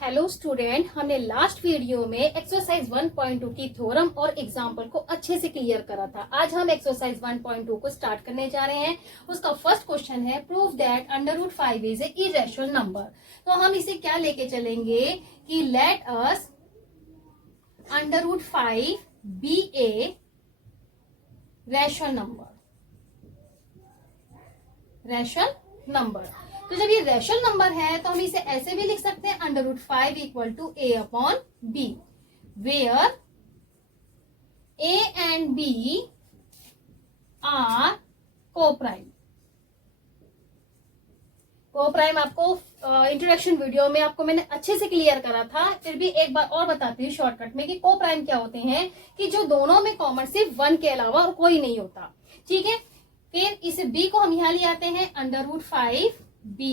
Hello student, हमने last video में exercise 1.2 की थ्योरम और एग्जाम्पल को अच्छे से क्लियर करा था। आज हम एक्सरसाइज 1.2 को स्टार्ट करने जा रहे हैं। उसका फर्स्ट क्वेश्चन है prove that √5 is a irrational number. तो हम इसे क्या लेके चलेंगे कि let us √5 be a rational number. तो जब ये रैशनल नंबर है तो हम इसे ऐसे भी लिख सकते हैं √5 equal to a upon b, where a and b are coprime. Coprime आपको इंट्रोडक्शन वीडियो में आपको मैंने अच्छे से क्लियर करा था, फिर भी एक बार और बताती हूँ शॉर्टकट में कि कोप्राइम क्या होते हैं कि जो दोनों में कॉमन सिर्फ 1 के अलावा और कोई नहीं होता। ठीक है, फिर इस b को हम यहां ले आते हैं √5 b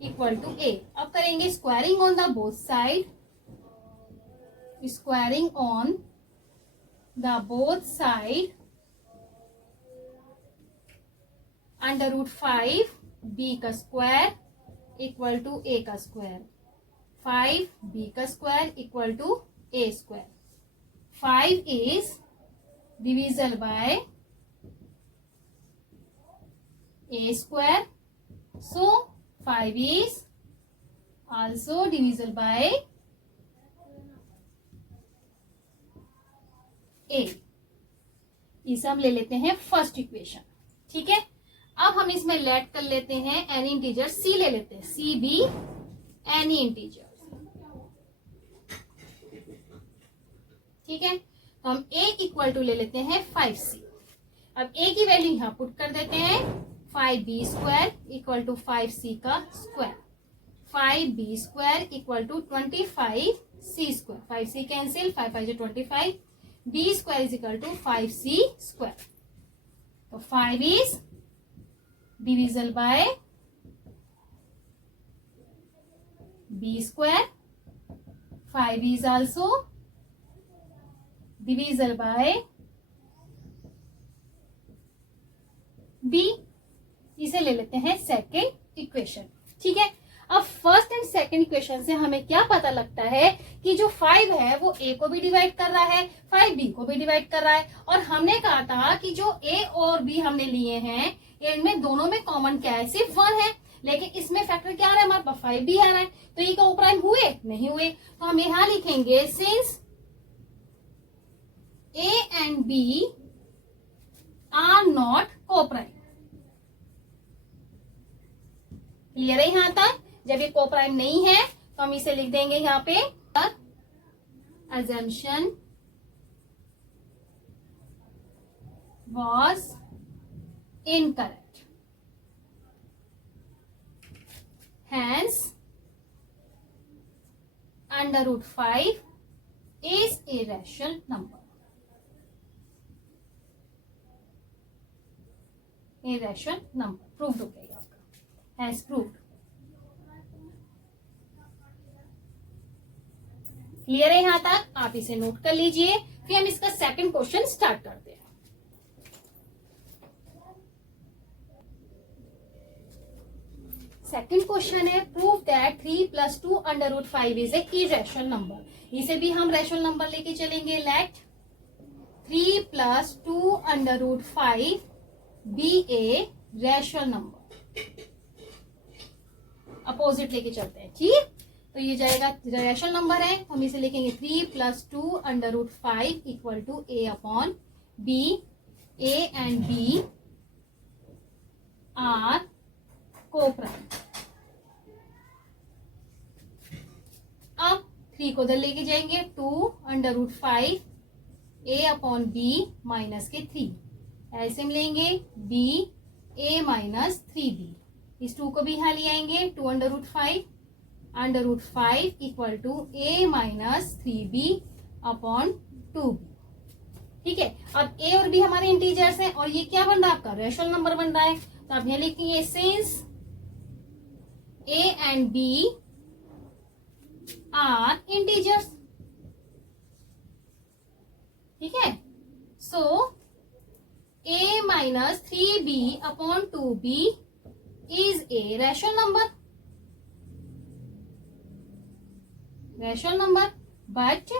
इक्वल टू a। अब करेंगे squaring on the both side, squaring on the both side √5 b का स्क्वायर इक्वल टू a का स्क्वायर, 5b का square equal to a square. 5 is divisible by a square, so 5 is also divisible by a। इसे हम ले लेते हैं first equation. ठीक है, अब हम इसमें लेट कर लेते हैं एनी इंटीजर c ले लेते हैं, c भी एनी इंटीजर। ठीक है, तो हम a इक्वल टू ले लेते हैं 5c। अब a की वैल्यू यहां पुट कर देते हैं, 5b square equal to 5c का square, 5b square equal to 25c square, 5c cancel, 5 5 25, b square is equal to 5c square. तो 5 is divisible by b square, 5 is also divisible by b। इसे ले लेते हैं second equation. ठीक है, अब first and second equation से हमें क्या पता लगता है कि जो 5 है वो a को भी डिवाइड कर रहा है, 5 b को भी डिवाइड कर रहा है। और हमने कहा था कि जो a और b हमने लिए हैं इनमें दोनों में कॉमन क्या है, सिर्फ 1 है, लेकिन इसमें फैक्टर क्या आ रहा है, हमारे पास 5 भी आ रहा है। तो ये कोप्राइम हुए नहीं हुए, तो हम यहां लिखेंगे since a and b are not coprime. Clear है यहां तक? जब ये कोप्राइम नहीं है तो हम इसे लिख देंगे यहां पे assumption was incorrect, hence √5 is a rational number, a rational number। Proved हो गया आपका, हैज प्रूव्ड। क्लियर है यहां तक? आप इसे नोट कर लीजिए, फिर हम इसका सेकंड क्वेश्चन स्टार्ट करते हैं। सेकंड क्वेश्चन है prove that 3 + 2 √5 is a irrational number. इसे भी हम रैशनल नंबर लेके चलेंगे। Let 3 + 2 √5 be a rational number. Opposite लेके चलते हैं। ठीक, तो ये जाएगा रैशनल नंबर है, हम इसे लिखेंगे 3 + 2 √5 equal to a upon b। a and b are coprime. अब 3 को उधर लेके जाएंगे, 2 √5 a अपॉन b माइनस के 3, ऐसे हम लेंगे b a माइनस 3b। इस 2 को भी यहां ले आएंगे, 2 √5 equal to a minus 3b upon 2b। ठीक है, अब a और b हमारे इंटीजर्स हैं और ये क्या बन रहा है, आपका रैशनल नंबर बन रहा है। तो आप यहां लिखेंगे since a and b are integers. ठीक है, so a minus 3b upon 2b is a rational number. rational number, but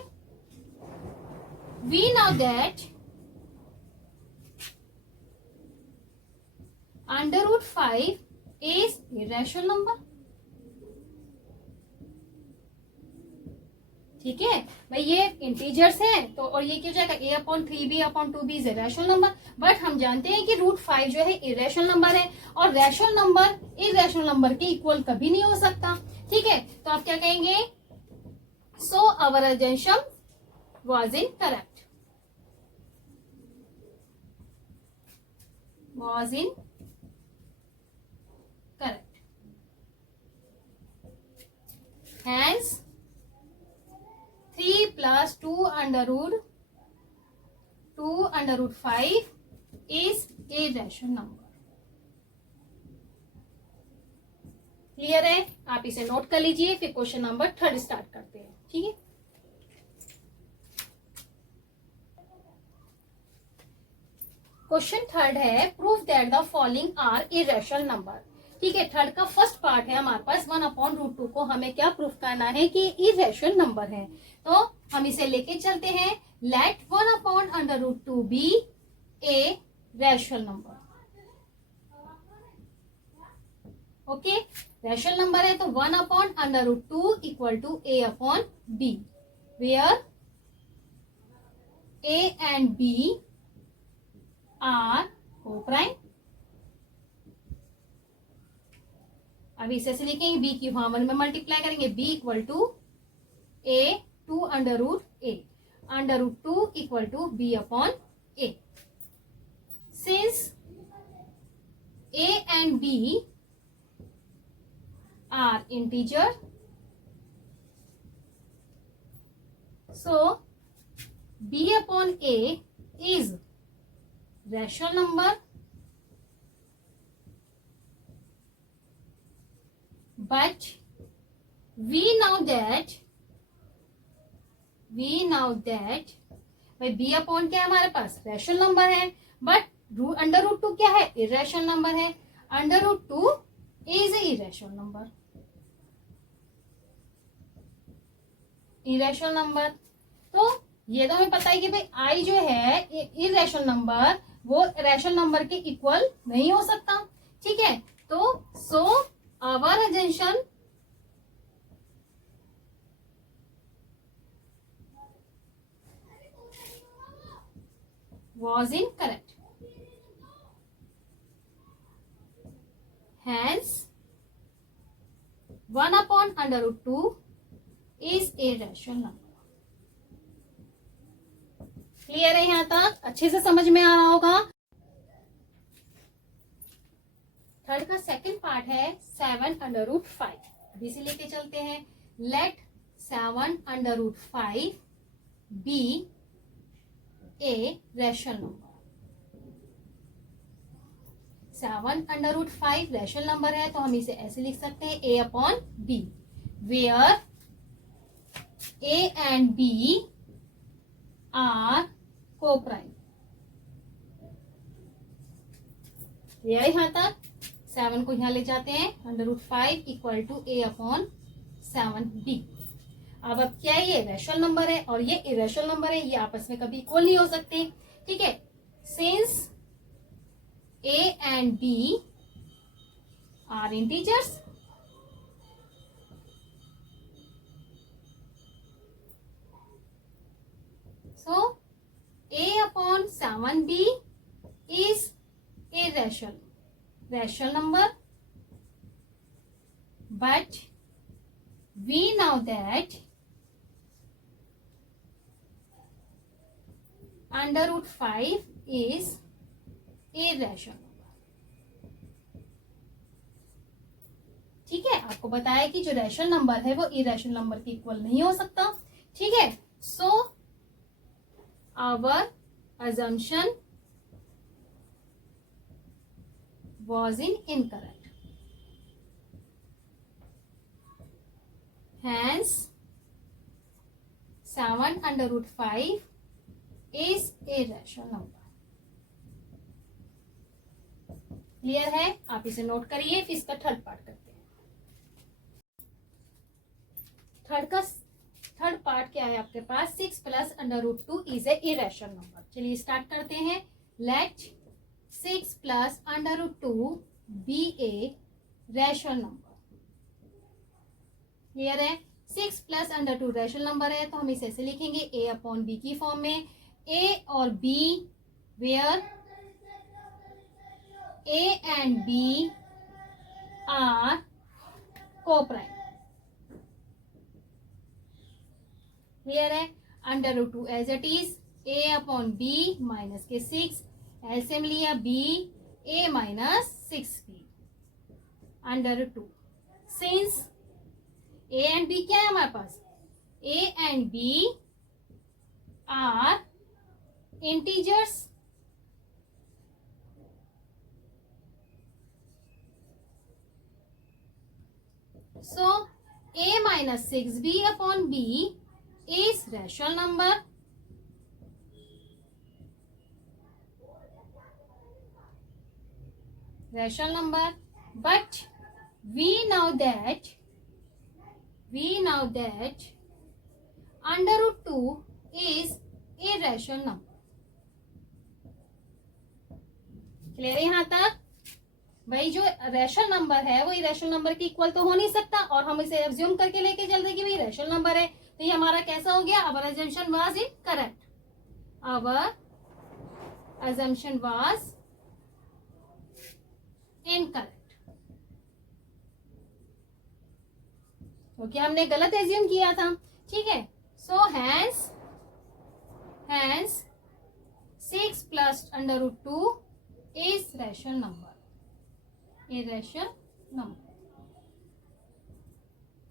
we know that under root 5 is irrational number. ठीक है भाई, ये इंटीजर्स है तो, और ये क्या हो जाएगा a/3 b/2 b is rational number, but हम जानते हैं कि रूट 5 जो है इरेशनल नंबर है, और रैशनल नंबर इरेशनल नंबर के इक्वल कभी नहीं हो सकता। ठीक है, तो आप क्या कहेंगे, so our assumption was incorrect, was incorrect, hence 3 plus 2 under root 5 is a rational number। क्लियर है, आप इसे नोट कर लीजिए, फिर क्वेश्चन नंबर 3 स्टार्ट करते हैं। ठीक है, क्वेश्चन 3 है, prove that the following are irrational number. ठीक है, 3 का फर्स्ट पार्ट है हमारे पास 1/√2 को हमें क्या प्रूफ करना है कि इरेशनल नंबर है, तो हम इसे लेके चलते हैं। Let 1/√2 be a rational number. Okay, rational number है तो 1/√2 equal to a/b, where a and b are coprime. अभी इसे ऐसे लिखेंगे, b की कॉमन में मल्टीप्लाई करेंगे, b equal to a 2/√a, √2 equal to b/a। Since a and b are integer, so b/a is rational number, but we know that भाई b/, क्या है हमारे पास, रैशनल नंबर है, बट √2 क्या है, इरेशनल नंबर है, √2 is irrational number, irrational number. तो ये तो हमें पता है कि भाई i जो है इरेशनल नंबर, वो रैशनल नंबर के इक्वल नहीं हो सकता। ठीक है, तो so our assumption was incorrect, hence 1/√2 is a rational number। क्लियर है, यहां तक अच्छे से समझ में आ रहा होगा। 3 का सेकंड पार्ट है 7/5, अभी से लेके चलते हैं। Let 7/5 be a rational number. 7/5 rational number है तो हम इसे ऐसे लिख सकते हैं a/b, where a and b are coprime. यहां तक 7 को यहां ले जाते हैं, √5 इक्वल टू a/7b। अब क्या है, ये रैशनल नंबर है और ये इरेशनल नंबर है, ये आपस में कभी इक्वल नहीं हो सकते। ठीक है, since a and b are integers, so a/7b is a rational number, but we know that √5 is irrational number। ठीक है, आपको बताया कि जो रैशनल नंबर है वो इरेशनल नंबर के इक्वल नहीं हो सकता। ठीक है, so our assumption was incorrect, hence 7/5 is a rational number। क्लियर है, आप इसे नोट करिए, फिर इसका थर्ड पार्ट करते हैं। थर्ड का आपके पास 6 plus under root 2 is a irrational number. चलिए स्टार्ट करते हैं। Let 6 plus under root 2 be a rational number. Clear है? 6 प्लस अंडर 2 रैशनल नंबर है तो हम इसे ऐसे लिखेंगे a अपॉन बी की फॉर्म में। a और b where a and b are coprime. Clear है? Under root 2 as it is a upon b minus के 6, एलसीएम लिया b a minus 6b under root 2। Since a and b क्या है हमारे पास? a and b are integers, so a minus 6b upon b is rational number. Rational number, but we know that under root 2 is irrational number. क्लियर है यहाँ तक? भाई जो रैशनल नंबर है वो इरेशनल नंबर के इक्वल तो हो नहीं सकता, और हम इसे एज्यूम करके लेके चल रहे कि भाई रैशनल नंबर है, तो ये हमारा कैसा हो गया? Our assumption was incorrect. Our assumption was incorrect, क्योंकि हमने गलत एज्यूम किया था। ठीक है? So hence 6 plus under root 2 is rational number, irrational number.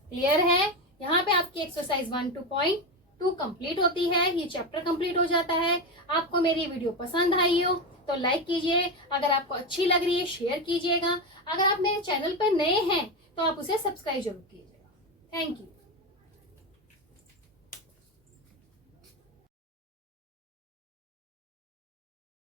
Clear है? यहाँ पे आपकी एक्सरसाइज 1.2 कंप्लीट होती है, ये चैप्टर कंप्लीट हो जाता है। आपको मेरी वीडियो पसंद आई हो तो लाइक कीजिए, अगर आपको अच्छी लग रही है शेयर कीजिएगा, अगर आप मेरे चैनल पर नए हैं तो आप उसे सब्सक्राइब जरूर कीजिएगा। Thank you.